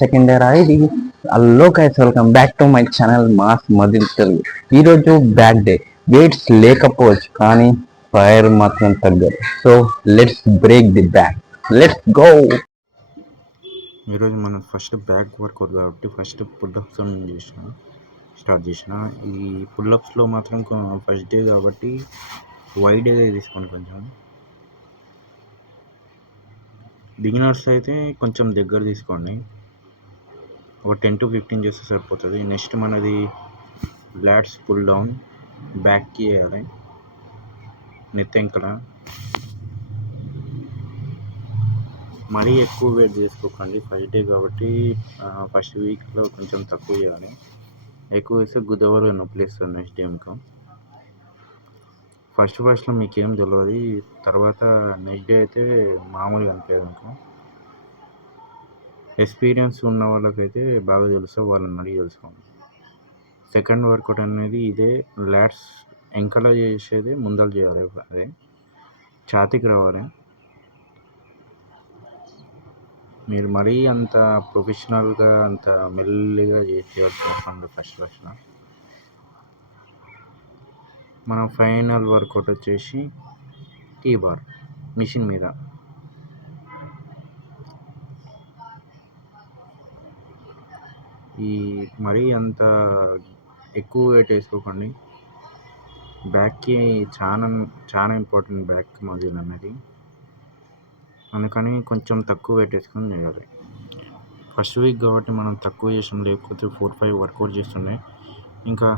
Second year ఇది. Hello guys, welcome back to my channel మాస్ మదిల్ తెలుగు. ఈరోజు బ్యాక్ డే. వెయిట్స్ లేకపోవచ్చు కానీ ఫైర్ మాత్రం తగ్గదు. So let's break the back. Let's go. ఈరోజు మనం ఫస్ట్ బ్యాక్ వర్కౌట్ కాబట్టి ఫస్ట్ పుల్అప్స్ స్టార్ట్ చేసిన. ఈ పుల్అప్స్లో మాత్రం ఫస్ట్ డే కాబట్టి వైడ్గా తీసుకోండి. కొంచెం బిగినర్స్ అయితే కొంచెం దగ్గర తీసుకోండి. ఒక 10 to 15 చేస్తే సరిపోతుంది. నెక్స్ట్ మనది లాట్స్ పుల్ డౌన్ బ్యాక్కి వేయాలి. నెత్తెంకల మరీ ఎక్కువ వెయిట్ చేసుకోకండి. ఫస్ట్ డే కాబట్టి ఫస్ట్ వీక్లో కొంచెం తక్కువ చేయాలి. ఎక్కువ వేస్తే గుద్దవరు నొప్పి వేస్తుంది నెక్స్ట్ డే. ఇంకా ఫస్ట్లో మీకేం తెలియదు, తర్వాత నెక్స్ట్ డే అయితే మామూలుగా అనిపించదు. ఇంకా ఎక్స్పీరియన్స్ ఉన్న వాళ్ళకైతే బాగా తెలుసు, వాళ్ళని అడిగి తెలుసుకోండి. సెకండ్ వర్కౌట్ అనేది ఇదే. లాట్స్ ఎంకల చేసేది ముందర చేయాలి. అదే ఛాతీకి రావాలి. మీరు మరీ అంత ప్రొఫెషనల్గా అంత మెల్లిగా చేసేయాల్సిన అవసరం లేదు. ఫస్ట్లో మనం ఫైనల్ వర్కౌట్ వచ్చేసి టీ బార్ మిషన్ మీద. ఈ మరీ అంత ఎక్కువ వెయిట్ వేసుకోకండి. బ్యాక్కి చాలా చాలా ఇంపార్టెంట్ బ్యాక్ మజిల్ అనేది. అందుకని కొంచెం తక్కువ వెయిట్ వేసుకొని చేయాలి. ఫస్ట్ వీక్ కాబట్టి మనం తక్కువ చేసాం, లేకపోతే 4-5 వర్కౌట్ చేస్తుండే. ఇంకా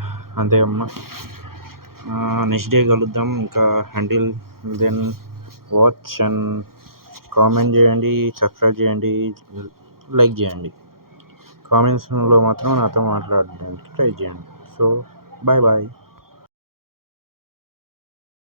అంతే అమ్మ. నెక్స్ట్ డే కలుద్దాం. ఇంకా handle then watch and comment చేయండి, సబ్స్క్రైబ్ చేయండి, లైక్ చేయండి. కామెంట్స్లో మాత్రం నాతో మాట్లాడడానికి ట్రై చేయండి. So bye bye.